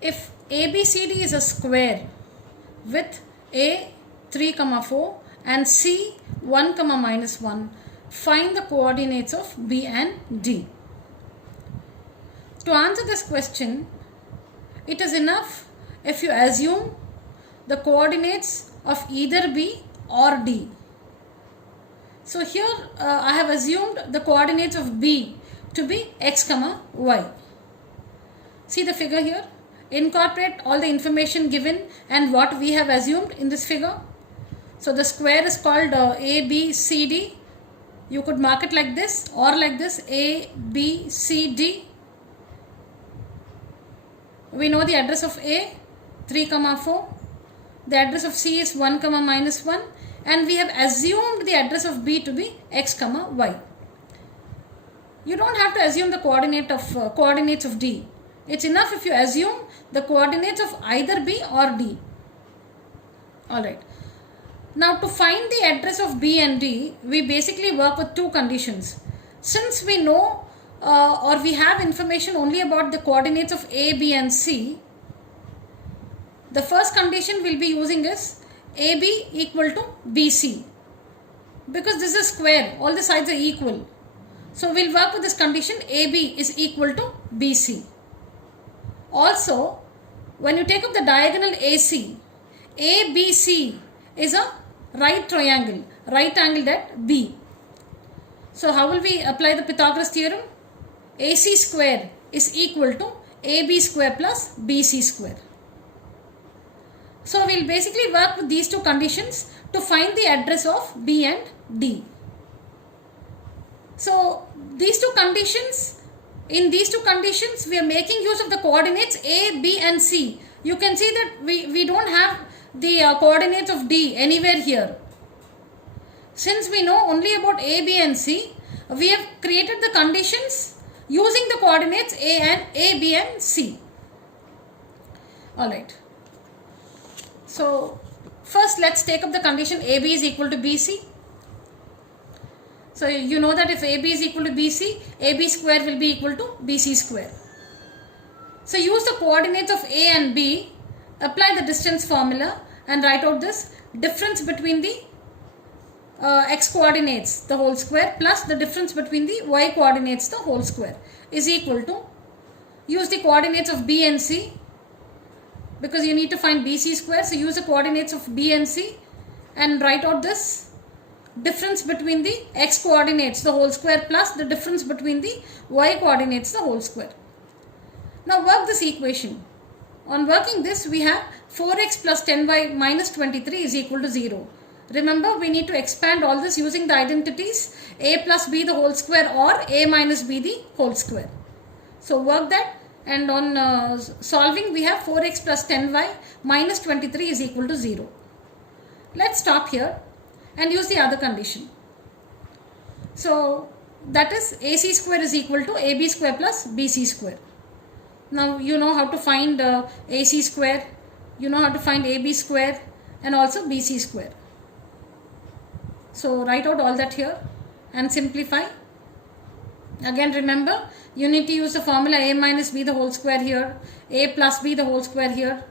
If ABCD is a square with A 3, 4 and C 1, -1, find the coordinates of B and D. To answer this question, it is enough if you assume the coordinates of either B or D. So here I have assumed the coordinates of B to be x, y. See the figure here? Incorporate all the information given and what we have assumed in this figure. So the square is called ABCD. You could mark it like this or like this, ABCD. We know the address of A 3, 4. The address of C is 1, -1, and we have assumed the address of B to be x, y. You don't have to assume the coordinates of D. It's enough if you assume the coordinates of either B or D. Alright. Now to find the address of B and D, we basically work with two conditions. Since we know or we have information only about the coordinates of A, B and C, the first condition we'll be using is AB equal to BC. Because this is a square, all the sides are equal. So we'll work with this condition, AB is equal to BC. Also, when you take up the diagonal AC, ABC is a right triangle, right angled at B. So how will we apply the Pythagoras theorem? AC square is equal to AB square plus BC square. So we'll basically work with these two conditions to find the address of B and D. So these two conditions, in these two conditions we are making use of the coordinates A, B and C. You can see that we don't have the coordinates of D anywhere here. Since we know only about A, B and C, we have created the conditions using the coordinates A, B and C. Alright. So first let's take up the condition AB is equal to BC. So you know that if AB is equal to BC, AB square will be equal to BC square. So use the coordinates of A and B, apply the distance formula and write out this difference between the x coordinates, the whole square, plus the difference between the y coordinates, the whole square, is equal to, use the coordinates of B and C, because you need to find BC square. So use the coordinates of B and C and write out this difference between the x coordinates, the whole square, plus the difference between the y coordinates, the whole square. Now work this equation. On working this, we have 4x plus 10y minus 23 is equal to 0. Remember, we need to expand all this using the identities a plus b the whole square or a minus b the whole square. So work that, and on solving we have 4x plus 10y minus 23 is equal to 0. Let's stop here and use the other condition. So that is AC square is equal to AB square plus BC square. Now you know how to find AC square, you know how to find AB square and also BC square. So write out all that here and simplify. Again remember, you need to use the formula a minus b the whole square here, a plus b the whole square here.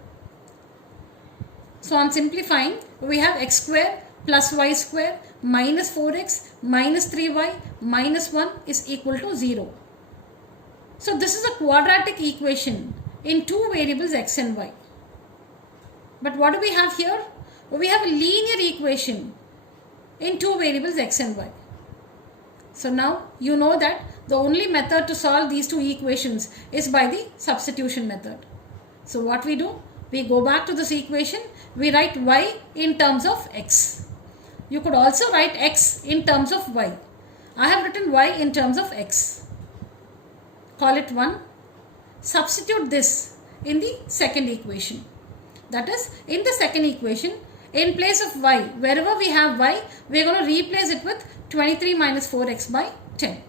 So on simplifying, we have x square plus y square minus 4x minus 3y minus 1 is equal to 0. So this is a quadratic equation in two variables x and y. But what do we have here? We have a linear equation in two variables x and y. So now you know that the only method to solve these two equations is by the substitution method. So what we do? We go back to this equation, we write y in terms of x. You could also write x in terms of y. I have written y in terms of x. Call it 1. Substitute this in the second equation. That is, in the second equation, in place of y, wherever we have y, we are going to replace it with 23 minus 4x by 10.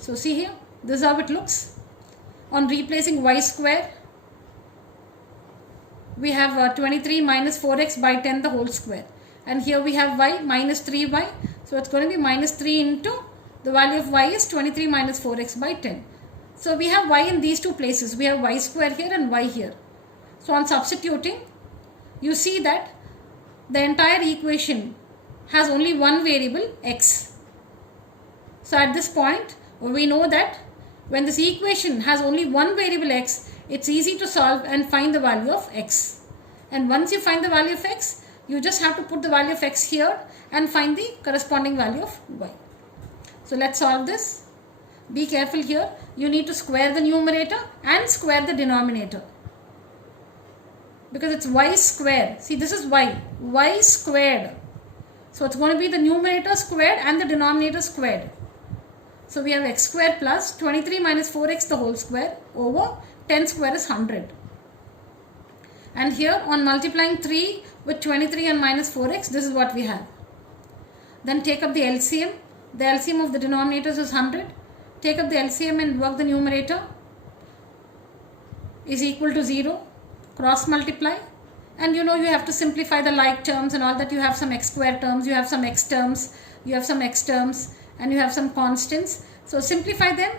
So see here, this is how it looks. On replacing y square, we have 23 minus 4x by 10 the whole square. And here we have y minus 3y. So it's going to be minus 3 into the value of y is 23 minus 4x by 10. So we have y in these two places. We have y square here and y here. So on substituting, you see that the entire equation has only one variable x. So at this point, we know that when this equation has only one variable x, it's easy to solve and find the value of x. And once you find the value of x, you just have to put the value of x here and find the corresponding value of y. So let's solve this. Be careful here. You need to square the numerator and square the denominator, because it's y squared. See, this is y squared. So it's going to be the numerator squared and the denominator squared. So we have x squared plus 23 minus 4x the whole square over 10 square is 100. And here on multiplying 3 with 23 and minus 4x, this is what we have. Then take up the LCM. The LCM of the denominators is 100. Take up the LCM and work the numerator. Is equal to 0. Cross multiply. And you know you have to simplify the like terms and all that. You have some x square terms, you have some x terms, you have some x terms, and you have some constants. So simplify them,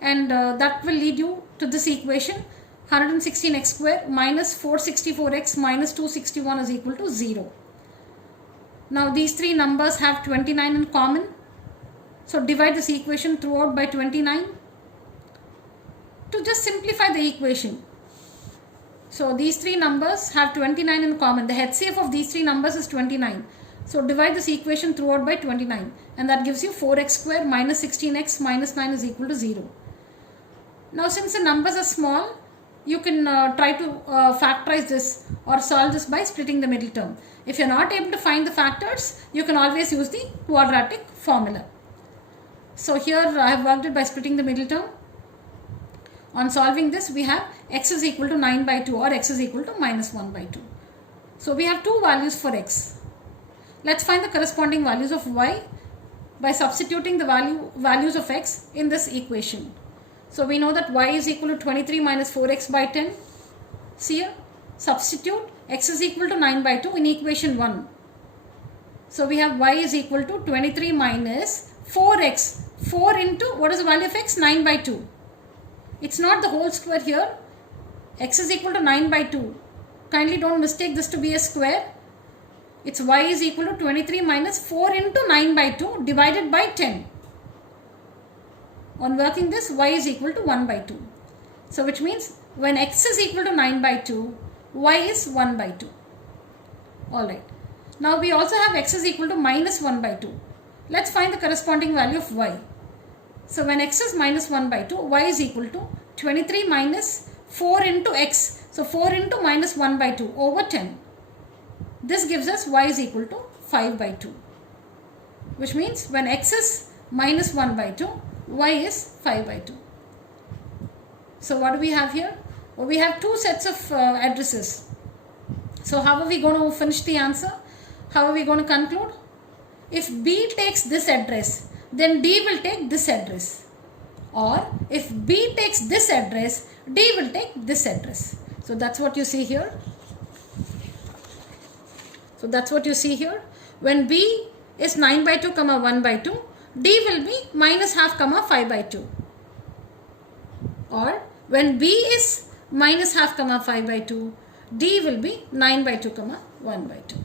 and that will lead you to this equation. 116x square minus 464x minus 261 is equal to 0. Now these three numbers have 29 in common. So divide this equation throughout by 29 to just simplify the equation. So these three numbers have 29 in common. The HCF of these three numbers is 29. So divide this equation throughout by 29, and that gives you 4x square minus 16x minus 9 is equal to 0. Now since the numbers are small, you can try to factorize this or solve this by splitting the middle term. If you are not able to find the factors, you can always use the quadratic formula. So here I have worked it by splitting the middle term. On solving this, we have x is equal to 9 by 2 or x is equal to minus 1 by 2. So we have two values for x. Let's find the corresponding values of y by substituting the values of x in this equation. So we know that y is equal to 23 minus 4x by 10. See here, substitute x is equal to 9 by 2 in equation 1. So we have y is equal to 23 minus 4x. 4 into, what is the value of x? 9 by 2. It's not the whole square here. X is equal to 9 by 2. Kindly don't mistake this to be a square. It's y is equal to 23 minus 4 into 9 by 2 divided by 10. On working this, y is equal to 1 by 2. So which means when x is equal to 9 by 2, y is 1 by 2. Alright. Now we also have x is equal to minus 1 by 2. Let's find the corresponding value of y. So when x is minus 1 by 2, y is equal to 23 minus 4 into x. So 4 into minus 1 by 2 over 10. This gives us y is equal to 5 by 2. Which means when x is minus 1 by 2, y is 5 by 2. So what do we have here? Well, we have two sets of addresses. So how are we going to finish the answer? How are we going to conclude? If B takes this address, then D will take this address. Or if B takes this address, D will take this address. So that's what you see here. So that's what you see here. When B is 9 by 2, 1 by 2, D will be minus half, 5 by 2. Or when B is minus half, 5 by 2, D will be 9 by 2, 1 by 2.